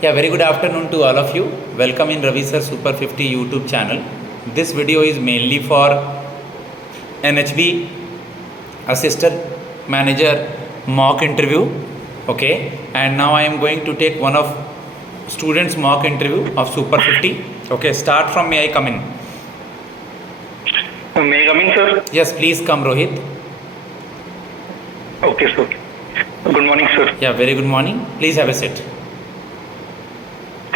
Yeah, very good afternoon to all of you. Welcome in Ravi Sir Super 50 YouTube channel. This video is mainly for NHB Assistant Manager mock interview. Okay, and now I am going to take one of students mock interview of Super 50. Okay, start from may I come in? May I come in, sir? Yes, please come, Rohit. Okay, sir. Good morning, sir. Yeah, very good morning. Please have a seat.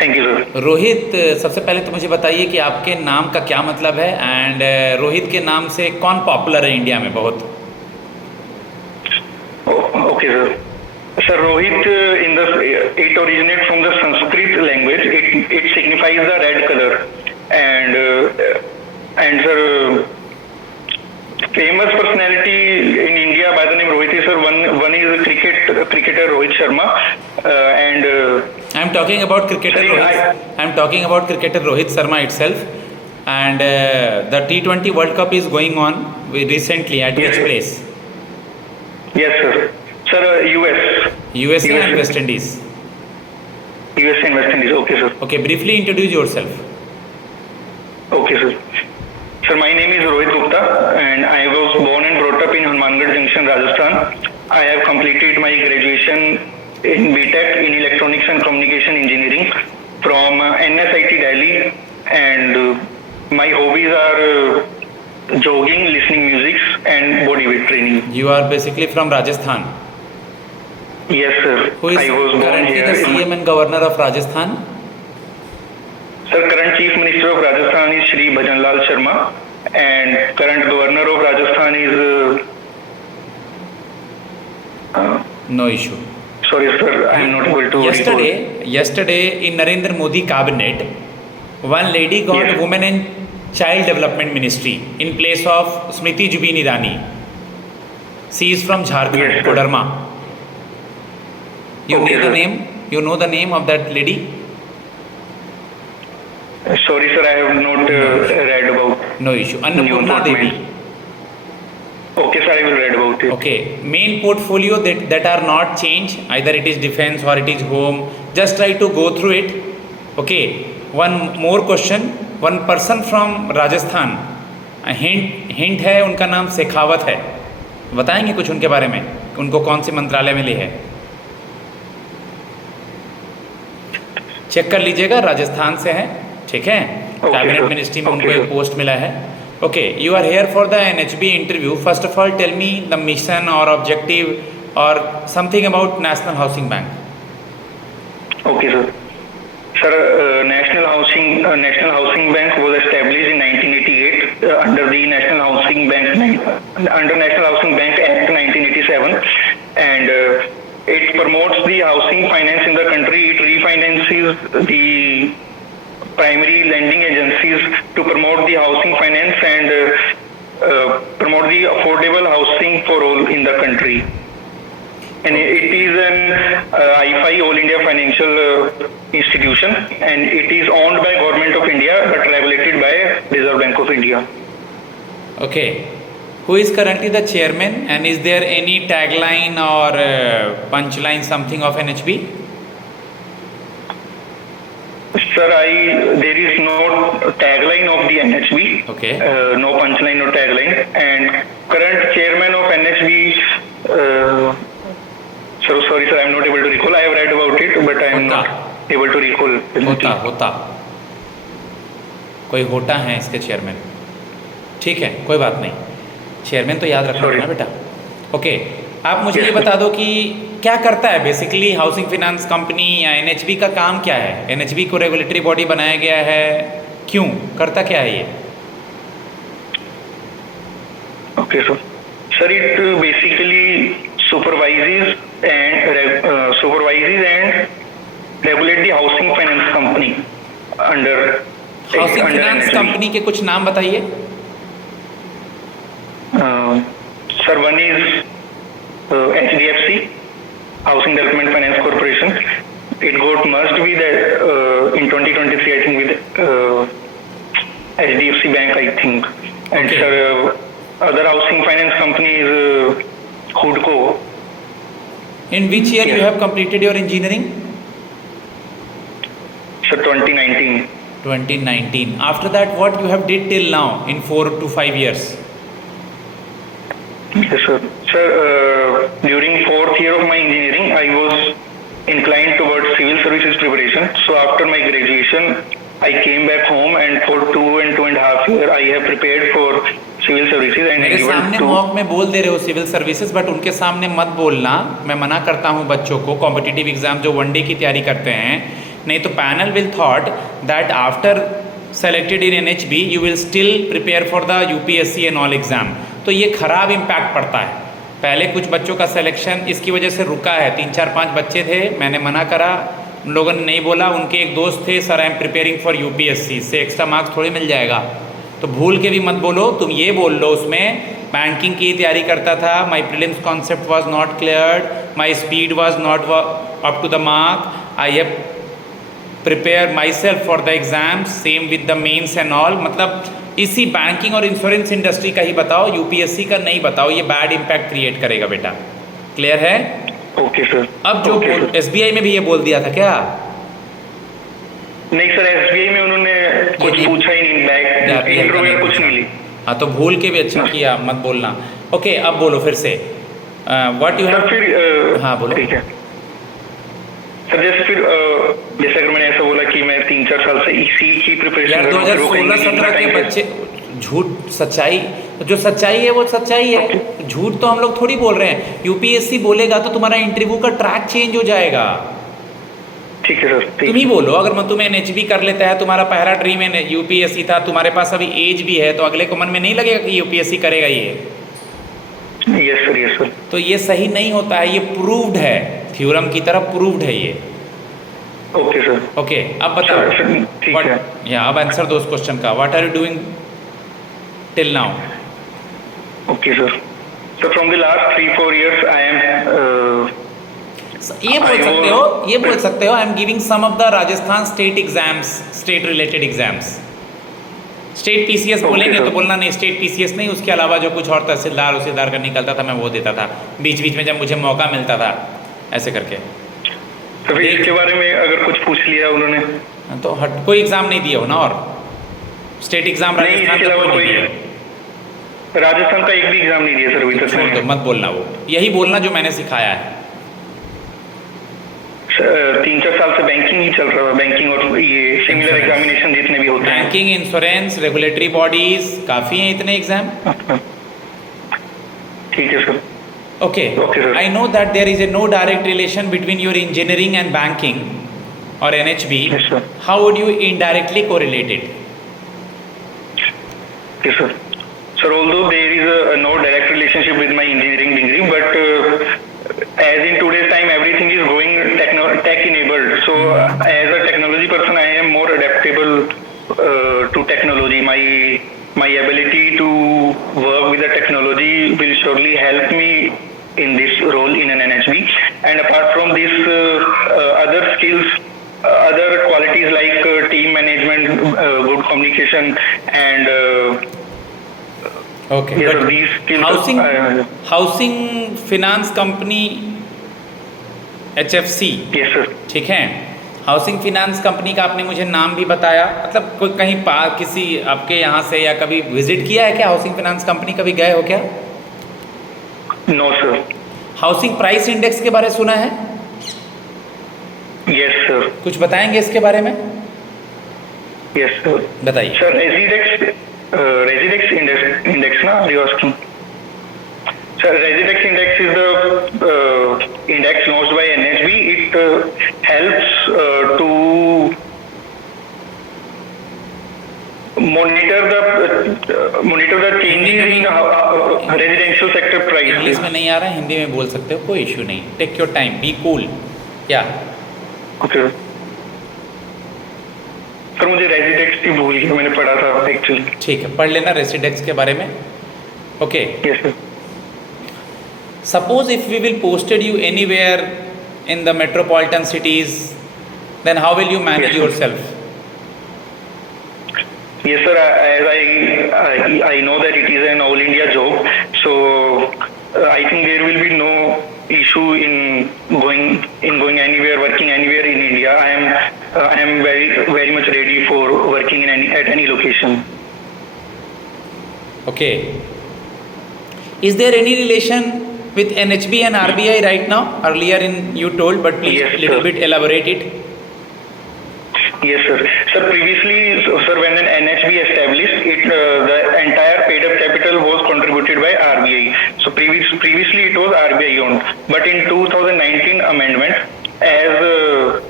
Thank you sir. Rohit, सबसे पहले तो मुझे बताइए कि आपके नाम का क्या मतलब है एंड रोहित के नाम से कौन पॉपुलर है इंडिया में बहुत? Okay sir. Sir Rohit in the it originate from the Sanskrit language. It signifies the red colour and sir famous personality in India by the name Rohit sir. One is cricketer Rohit Sharma and I am talking about cricketer Rohit. I am talking about cricketer Rohit Sharma itself. And the T20 World Cup is going on recently at which place? Yes sir. Sir US. USA and West Indies. USA and West Indies. Okay sir. Okay, briefly introduce yourself. Okay sir. Sir, my name is Rohit Gupta and I was born and brought up in Hanumangarh Junction, Rajasthan. I have completed my graduation in BTech in Electronics and Communication Engineering from NSIT Delhi, and my hobbies are jogging, listening music and body weight training. You are basically from Rajasthan. Yes sir. Who is I was born currently here. the CM and Governor of Rajasthan? Sir, current Chief Minister of Rajasthan is Shri Bhajanlal Sharma and current Governor of Rajasthan is No issue. sorry sir, I am not able to Yesterday in Narendra Modi cabinet, one lady got Yes. Women and Child Development Ministry in place of Smriti Jubin Irani. She is from Jharkhand, Yes, sir. Kodarma. You Okay, know the sir. name? You know the name of that lady? Sorry sir, I have not read about. No issue. Annapurna Devi. Okay sir, I will read about it. Okay. Main portfolio that are not changed. Either it is defense or it is home. Just try to go through it. Okay. One more question. One person from Rajasthan. Hint है, उनका नाम शेखावत है. बताएंगे कुछ उनके बारे में, उनको कौन से मंत्रालय में लिए है? चेक कर लीजिएगा, राजस्थान से है. ठीक है. कैबिनेट मिनिस्ट्री में उनको एक पोस्ट मिला है. Okay, you are here for the NHB interview. First of all tell me the mission और ऑब्जेक्टिव और something about national housing bank. Okay sir. Sir, National Housing Bank was established in 1988 under National Housing Bank Act 1987, and it promotes the housing finance in the country. It refinances the primary lending agencies to promote the housing finance and promote the affordable housing for all in the country. And it is an IFI, All India Financial Institution, and it is owned by Government of India but regulated by Reserve Bank of India. Okay. Who is currently the chairman, and is there any tagline or punchline something of NHB? Sir, there is no tagline of the NHB. Okay. No punchline, no tagline. And current chairman of NHB, sorry sir, I am not able to recall. I have read about it, but I am not able to recall. होता कोई होता है इसके chairman. ठीक है, कोई बात नहीं. चेयरमैन तो याद रखना ना बेटा. ओके, आप मुझे ये बता दो कि क्या करता है बेसिकली हाउसिंग फाइनेंस कंपनी या NHB का काम क्या है? NHB को रेगुलेटरी बॉडी बनाया गया है, क्यों करता क्या है ये? Okay, sir. Sir, it basically supervises and regulate the housing finance company under housing finance NHB. Company के कुछ नाम बताइए. Sir, one is HDFC, Housing Development Finance Corporation. It got merged with in 2023, I think, with HDFC Bank, I think. And Okay. sir, other housing finance company is HUDCO. In which year you Yes. have completed your engineering? Sir, 2019. 2019. After that, what you have did till now in 4 to 5 years? Yes, sir. Sir, during fourth year of my engineering, I was inclined towards civil services preparation. So after my graduation, I came back home, and for 2.5 years, I have prepared for civil services and मेरे able सामने to. Mock में बोल दे रहे हो civil services, but उनके सामने मत बोलना। मैं मना करता हूँ बच्चों को, कॉम्पिटिटिव एग्जाम जो वनडे की तैयारी करते हैं, नहीं तो panel will thought that after selected in NHB you will still prepare for the UPSC and all exam. तो ये खराब इम्पैक्ट पड़ता है। पहले कुछ बच्चों का सिलेक्शन इसकी वजह से रुका है। 3-4-5 बच्चे थे, मैंने मना करा, उन लोगों ने नहीं बोला। उनके एक दोस्त थे, sir I am preparing for UPSC, इससे एक्स्ट्रा मार्क्स थोड़ी मिल जाएगा। तो भूल के भी मत बोलो, तुम ये बोल लो उसमें बैंकिंग की तैयारी करता था, my prelims concept was not cleared, my speed was not up to the mark, I have prepare myself for the exam, same with the mains and all. मतलब इसी बैंकिंग और इंश्योरेंस इंडस्ट्री का ही बताओ, UPSC का नहीं बताओ, ये bad impact create करेगा बेटा। क्लियर है? Okay sir. अब जो SBI में भी ये बोल दिया था क्या? नहीं सर, SBI में उन्होंने कुछ नहीं- पूछा ही नहीं, बैक इंटरव्यू कुछ नहीं ली। हाँ, तो भूल के भी अच्छा किया, मत बोलना। ओके, अब बोलो फिर से व्हाट यू सर हैव। फिर हाँ, बोलो। ठीक है सर। जैसे फिर जैसे अगर मैंने ऐसा बोला कि मैं 3-4 साल से इसी की प्रिपरेशन यार 2016-17 के बच्चे, झूठ सच्चाई, जो सच्चाई है वो सच्चाई है, झूठ तो हम लोग थोड़ी बोल रहे हैं। UPSC बोलेगा तो तुम्हारा इंटरव्यू का ट्रैक चेंज हो जाएगा। ठीक है सर। तुम ही बोलो, अगर मैं तुम्हें NHB कर लेता है, तुम्हारा पहला ड्रीम है UPSC था, तुम्हारे पास अभी एज भी है, तो अगले को मन में नहीं लगेगा कि UPSC करेगा ये। Yes sir, yes sir. तो ये सही नहीं होता है, ये प्रूव्ड है, थ्योरम की तरह प्रूव्ड है ये। Okay sir. ओके, अब बताओ। सर, ठीक है। या अब आंसर दो उस क्वेश्चन का, what are you doing till now? Okay sir. So from the last 3-4 years, I am ये बोल सकते हो, ये बोल सकते हो, I am giving some of the Rajasthan state exams, state related exams. State PCS बोलेंगे तो बोलना नहीं स्टेट PCS नहीं, उसके अलावा जो कुछ और तहसीलदार उसीलदार का निकलता था मैं वो देता था बीच बीच में जब मुझे मौका मिलता था, ऐसे करके। तो इसके बारे में अगर कुछ पूछ लिया उन्होंने तो हट कोई एग्जाम नहीं दिया हो ना, और स्टेट एग्जाम नहीं, राजस्थान इसके का अलावा कोई नहीं कोई दिया। राजस्थान का एक भी एग्जाम नहीं दिया सर अभी तक छोड़ दो, मैंने। मत बोलना, वो यही बोलना जो मैंने सिखाया है। 3-4 साल से बैंकिंग ही चल रहा है, बैंकिंग और ये सिमिलर एग्जामिनेशन जितने भी होते हैं। बैंकिंग, इंश्योरेंस, रेगुलेटरी बॉडीज, काफ़ी हैं इतने एग्जाम। ठीक है sir. Okay, Okay, sir. I know that there is a no direct relation between your engineering and banking or NHB. Yes, sir. How would you indirectly correlate it? Yes, sir. Sir, although there is no direct relationship with my engineering degree, but as in today's time, everything is going tech-enabled. So, as a technology person, I am more adaptable to technology. My ability to work with the technology will surely help me in this role in an NHB. And apart from this, other skills, other qualities like team management, good communication, and Okay, yes, but these skills. housing finance company HFC, Yes, sir. ठीक है। Housing finance company का आपने मुझे नाम भी बताया, मतलब कोई कहीं किसी आपके यहाँ से या कभी विजिट किया है क्या? हाउसिंग फिनेंस कंपनी कभी गए हो क्या? No, sir. Housing price index के बारे में सुना है? Yes, sir. कुछ बताएंगे इसके बारे में? Yes, sir. बताइए। Sir, Residex index, na? Are you asking? Sir, Residex index is the index launched by NHB. It helps to monitor the changes in residential sector price. English में नहीं आ रहा है, हिंदी में बोल सकते हो, कोई इशू नहीं। Take your time, be cool. क्या? Okay. सर मुझे रेजिडेक्स की भूल गई, मैंने पढ़ा था एक्चुअली। ठीक है, पढ़ लेना रेसिडेक्स के बारे में। Okay, yes sir. Suppose if we will posted you anywhere in the metropolitan cities, then how will you manage Yes, sir. Yourself? Yes, sir. As I know that it is an all India job, so I think there will be no issue in going anywhere, working anywhere in India. I am very much ready for working at any location. Okay. Is there any relation with NHB and RBI right now? Earlier you told, but please Yes, little sir. bit elaborate it. Yes, sir. Sir, previously, sir, when an NHB established, the entire paid-up capital was contributed by RBI. So previously it was RBI owned, but in 2019 amendment, as the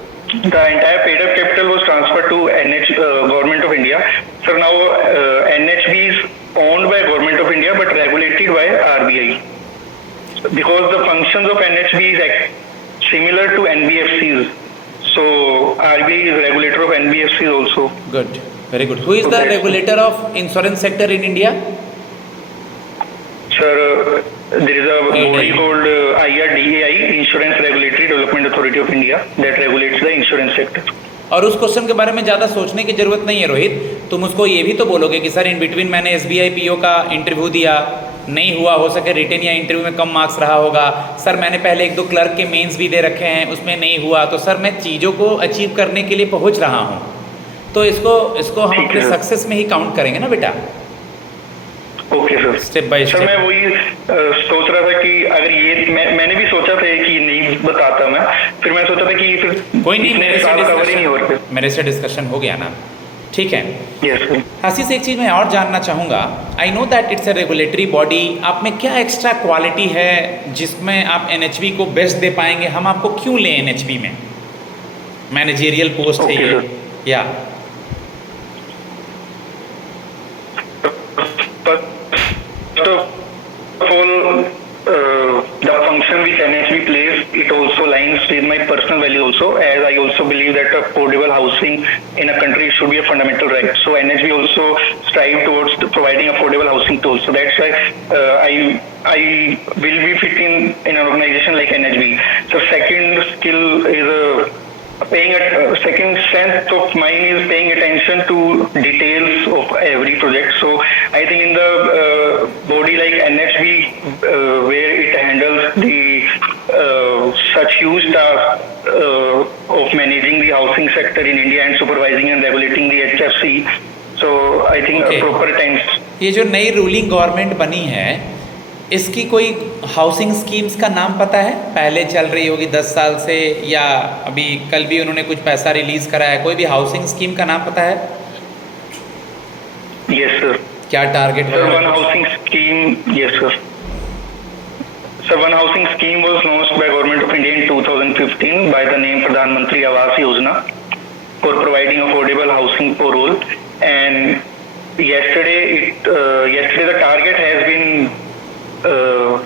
entire paid-up capital was transferred to Government of India. So now NHB is owned by Government of India, but regulated by RBI. Because the functions of NHB is similar to NBFCs. So RBI is regulator of NBFCs also. Good, very good. Who is the regulator of insurance sector in India? Sir, there is a body called IRDAI, Insurance Regulatory Development Authority of India, that regulates the insurance sector. और उस question के बारे में ज़्यादा सोचने की ज़रूरत नहीं है रोहित, तुम उसको ये भी तो बोलोगे कि सर इन बिटवीन मैंने SBI PO का इंटरव्यू दिया, नहीं हुआ, हो सके रिटर्न या इंटरव्यू में कम मार्क्स रहा होगा, सर मैंने पहले 1-2 क्लर्क के मेंस भी दे रखे हैं, उसमें नहीं हुआ, तो सर मैं चीज़ों को अचीव करने के लिए पहुंच रहा हूं, तो इसको हम अपने सक्सेस में ही काउंट करेंगे ना बेटा। Okay sir, step by sir step. मैं वही सोच रहा था कि अगर ये मैंने भी सोचा था कि नहीं बताता मैं, फिर मैं सोचा था कि फिर कोई नहीं, मेरे से डिस्कशन हो गया ना, ठीक है। Yes sir. आशीष, एक चीज़ मैं और जानना चाहूँगा, I know that it's a regulatory body, आप में क्या एक्स्ट्रा क्वालिटी है जिसमें आप NHB को बेस्ट दे पाएंगे, हम आपको क्यों लें NHB में? मैनेजेरियल पोस्ट है ये या? First of all, the function which NHB plays, it also aligns with my personal value also, as I also believe that affordable housing in a country should be a fundamental right. So NHB also strive towards providing affordable housing tools. So that's why I will be fitting in an organization like NHB. So second skill is second strength of mine is paying attention to details of every project. So I think in the body like NHB, where it handles the such huge task of managing the housing sector in India and supervising and regulating the HFC. So I think Okay. proper times. ये जो नई ruling government बनी है, इसकी कोई housing schemes का नाम पता है? पहले चल रही होगी 10 साल से, या अभी कल भी उन्होंने कुछ पैसा रिलीज करा है, कोई भी हाउसिंग स्कीम का नाम पता है? Yes sir. क्या target Sir, one housing scheme, yes sir. Sir, one housing scheme was launched by Government of India in 2015 by the name Pradhan Mantri Awas Yojana for providing affordable housing for all. And yesterday the target has been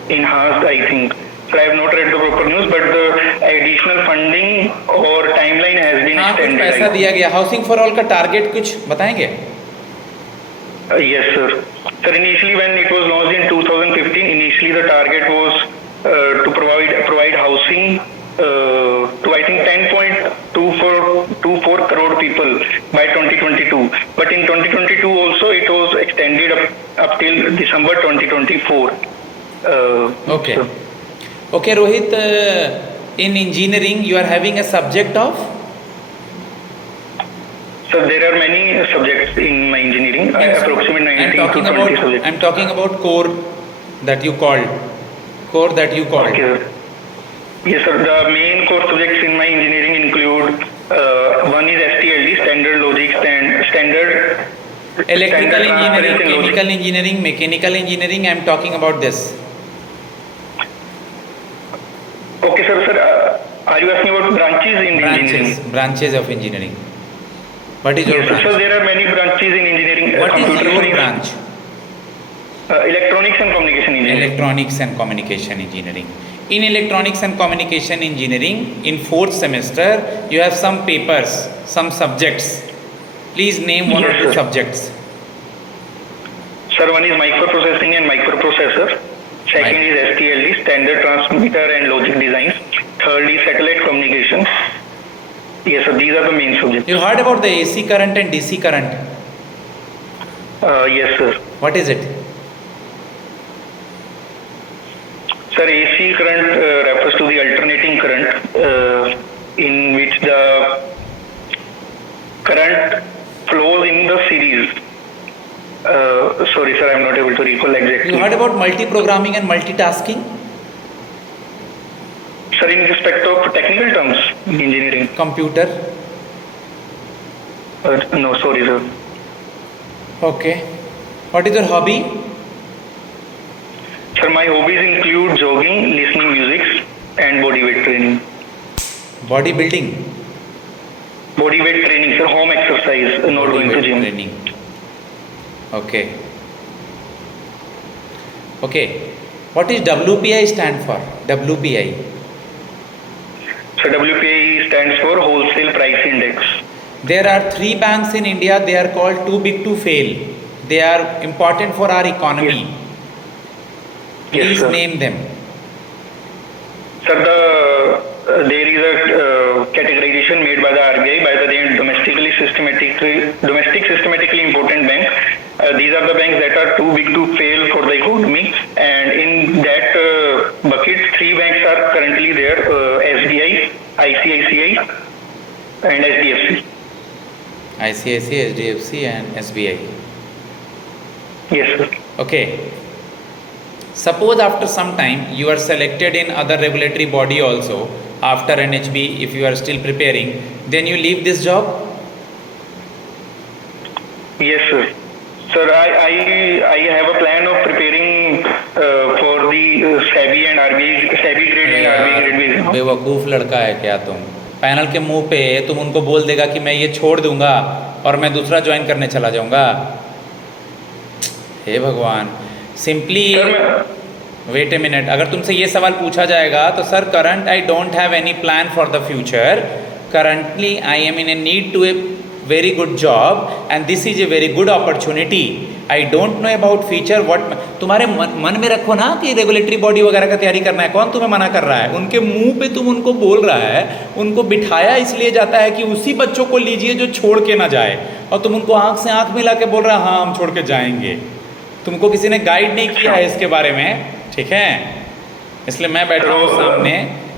enhanced, I think. So I have not read the proper news, but the additional funding or timeline has been हाँ, कुछ extended. पैसा दिया गया। Housing for all का target कुछ बताएंगे? Yes, sir. Sir, initially when it was launched in 2015, initially the target was to provide housing to I think 10.24 crore people by 2022. But in 2022 also it was extended up till December 2024. Okay. Okay, Rohit. In engineering, you are having a subject of? So there are many subjects in my engineering, approximately 19 to 20 subjects. I'm talking about core that you called. Okay, sir. Yes, sir. The main core subjects in my engineering include one is STLD, Standard Logic, Standard Electrical Standard engineering, Transparency Logic. chemical engineering, mechanical engineering. I'm talking about this. Okay, sir. Are you asking about branches in the engineering? Branches of engineering. What is your Yes, sir. branch? So there are many branches in engineering. What is computer your science, branch? Electronics and communication engineering. Electronics and communication engineering. In electronics and communication engineering, in 4th semester, you have some papers, some subjects. Please name one or Yes, two sir. subjects. Sir, one is microprocessing and microprocessor. Second is STLD, Standard Transmitter and Logic Designs. Third is Satellite Communication. Yes, sir. These are the main subjects. You heard about the AC current and DC current. Yes, sir. What is it? Sir, AC current refers in which the current flows in the series. Sorry, sir, I'm not able to recall exactly. You heard about multi-programming and multitasking? Sir, in respect of technical terms, engineering. Computer. No, sorry, sir. Okay. What is your hobby? Sir, my hobbies include jogging, listening music, and body weight training. Bodybuilding. Body weight training, sir, home exercise, not going to Body weight gym. training. Okay. Okay. What is WPI stand for? WPI. So WPI stands for Wholesale Price Index. There are 3 banks in India. They are called too big to fail. They are important for our economy. Yes, Please sir. name them. Sir, there is a categorization made by the RBI by the name domestic systematically important bank. These are the banks that are too big to fail for the economy, and in that bucket, 3 banks are currently there: SBI, ICICI, and SDFC. ICICI, SDFC and SBI. Yes, sir. Okay. Suppose after some time you are selected in other regulatory body also after NHB, if you are still preparing, then you leave this job? Yes, sir. Sir, I have a plan of preparing for the SEBI and RBI, SEBI grade and RBI grade exam. बेवकूफ़ लड़का है क्या तुम? Panel के मुंह पे तुम उनको बोल देगा कि मैं ये छोड़ दूंगा और मैं दूसरा ज्वाइन करने चला जाऊंगा। हे भगवान, सिंपली वेट ए मिनट, अगर तुमसे ये सवाल पूछा जाएगा तो sir current I don't have any plan for the future, currently I am in a need to a very good job and this is a very good opportunity, I don't know about future what. तुम्हारे मन में रखो ना कि regulatory body वगैरह का तैयारी करना है, कौन तुम्हें मना कर रहा है? उनके मुंह पे तुम उनको बोल रहा है, उनको बिठाया इसलिए जाता है कि उसी बच्चों को लीजिए जो छोड़ के ना जाए, और तुम उनको आंख से आंख मिला के बोल रहा है हाँ हम छोड़ के जाएंगे। तुमको किसी ने गाइड नहीं किया है इसके बारे में, ठीक है? इसलिए मैं बैठा हूँ सामने,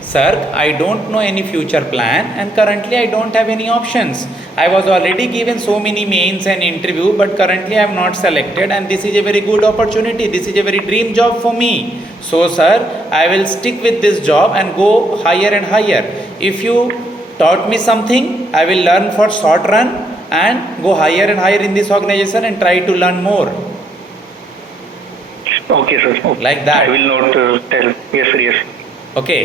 sir I don't know any future plan and currently I don't have any options, I was already given so many mains and interview but currently I am not selected and this is a very good opportunity, this is a very dream job for me, so sir I will stick with this job and go higher and higher. If you taught me something, I will learn for short run and go higher and higher in this organization and try to learn more. Okay, sir. Okay. Like that. I will not tell. Yes, sir. Yes. Okay.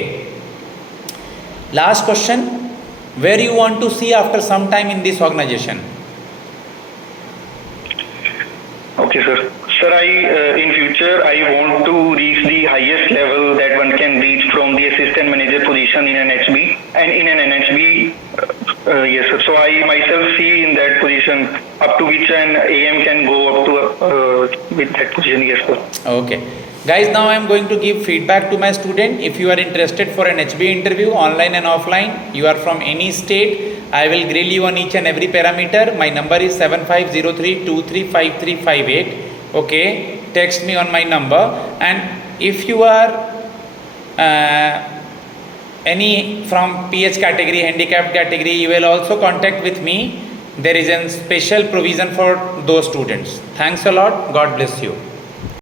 Last question. Where you want to see after some time in this organization? Okay, sir. Sir, in future I want to reach the highest level that one can reach from the assistant manager position in an HB and in an NHB. Yes, sir. So I myself see in that position up to which an AM can go up to with that position. Yes, sir. Okay. Guys, now I am going to give feedback to my student. If you are interested for an HB interview, online and offline, you are from any state, I will grill you on each and every parameter. My number is 7503235358. Okay, text me on my number. And if you are any from PH category, handicapped category, you will also contact with me. There is a special provision for those students. Thanks a lot. God bless you.